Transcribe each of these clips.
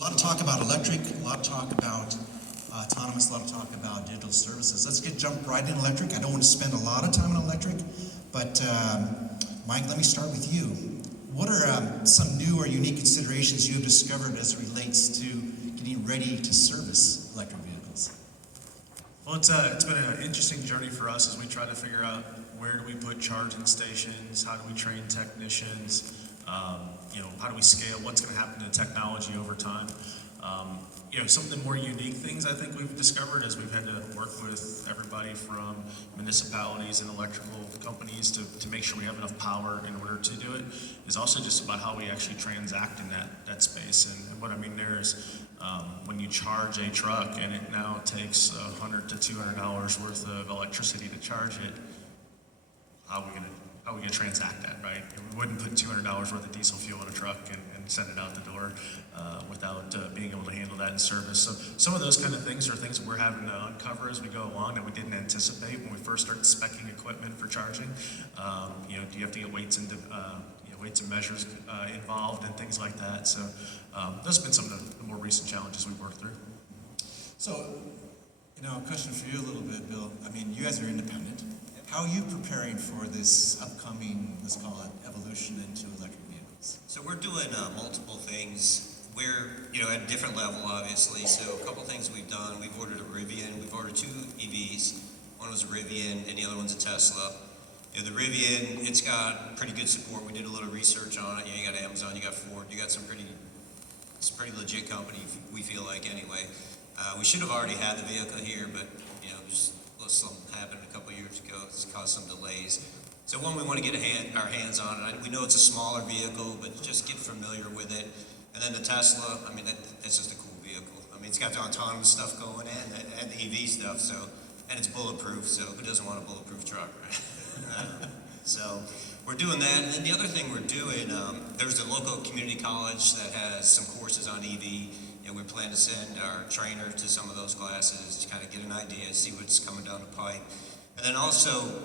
A lot of talk about electric, a lot of talk about autonomous, a lot of talk about digital services. Let's jump right in electric. I don't want to spend a lot of time on electric, but Mike, let me start with you. What are some new or unique considerations you have discovered as it relates to getting ready to service electric vehicles? Well, it's been an interesting journey for us as we try to figure out where do we put charging stations, how do we train technicians, how do we scale, what's going to happen to technology over time. Some of the more unique things I think we've discovered as we've had to work with everybody from municipalities and electrical companies to make sure we have enough power in order to do it is also just about how we actually transact in that space. And what I mean there is when you charge a truck and it now takes $100 to $200 worth of electricity to charge it, how are we gonna transact that, right? We wouldn't put $200 worth of diesel fuel in a truck and send it out the door without being able to handle that in service. So some of those kind of things are things that we're having to uncover as we go along that we didn't anticipate when we first started speccing equipment for charging. Do you have to get weights and weights and measures involved and things like that. So those have been some of the more recent challenges we've worked through. So, a question for you a little bit, Bill. I mean, you guys are independent. How are you preparing for this upcoming, let's call it, evolution into electric vehicles? So we're doing multiple things. We're, at a different level, obviously. So a couple things we've done. We've ordered a Rivian. We've ordered 2 EVs. One was a Rivian, and the other one's a Tesla. The Rivian, it's got pretty good support. We did a little research on it. You got Amazon, you got Ford, you got it's a pretty legit company, we feel like, anyway. We should have already had the vehicle here, but, just something happened a couple years ago. It's caused some delays. So one, we want to get our hands on it. We know it's a smaller vehicle, but just get familiar with it. And then the Tesla, that's just a cool vehicle. It's got the autonomous stuff going and the EV stuff, and it's bulletproof, so who doesn't want a bulletproof truck, right? So we're doing that. And then the other thing we're doing, there's a local community college that has some courses on EV. We plan to send our trainer to some of those classes to kind of get an idea, see what's coming down the pipe. And then also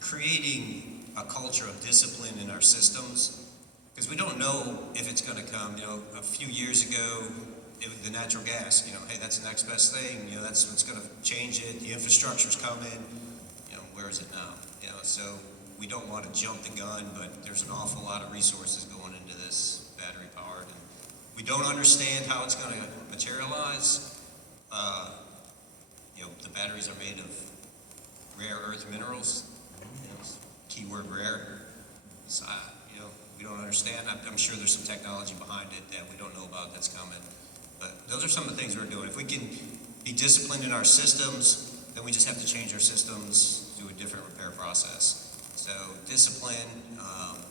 creating a culture of discipline in our systems, because we don't know if it's going to come. A few years ago, the natural gas, hey, that's the next best thing. That's what's going to change it. The infrastructure's coming. Where is it now? So we don't want to jump the gun, but there's an awful lot of resources going into this battery powered. We don't understand how it's going to materialize. The batteries are made of rare earth minerals. Keyword rare. So, we don't understand. I'm sure there's some technology behind it that we don't know about that's coming. But those are some of the things we're doing. If we can be disciplined in our systems, then we just have to change our systems, do a different repair process. So discipline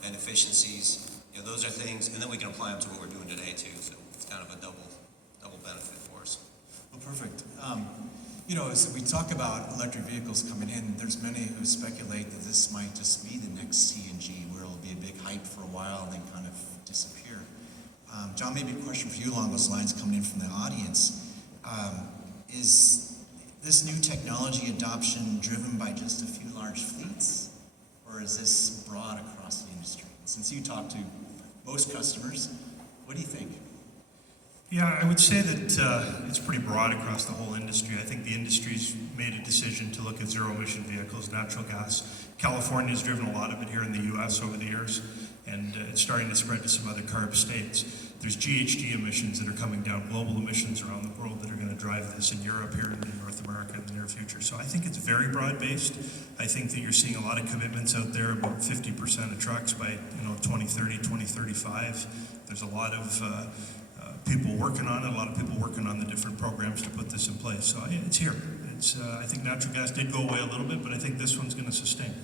and efficiencies. Those are things, and then we can apply them to what we're doing today too. So it's kind of a double benefit for us. Well, perfect. As we talk about electric vehicles coming in, there's many who speculate that this might just be the next CNG, where it'll be a big hype for a while and then kind of disappear. John, maybe a question for you along those lines coming in from the audience. Is this new technology adoption driven by just a few large fleets, or is this broad across the industry? Since you talk to most customers, what do you think? Yeah, I would say that it's pretty broad across the whole industry. I think the industry's made a decision to look at zero-emission vehicles, natural gas. California's driven a lot of it here in the U.S. over the years, and it's starting to spread to some other CARB states. There's GHG emissions that are coming down, global emissions around the world that are going to drive this in Europe, here in North America in the near future. So I think it's very broad-based. I think that you're seeing a lot of commitments out there, about 50% of trucks by 2030, 2035. There's a lot of people working on it, a lot of people working on the different programs to put this in place. So it's here. I think natural gas did go away a little bit, but I think this one's going to sustain.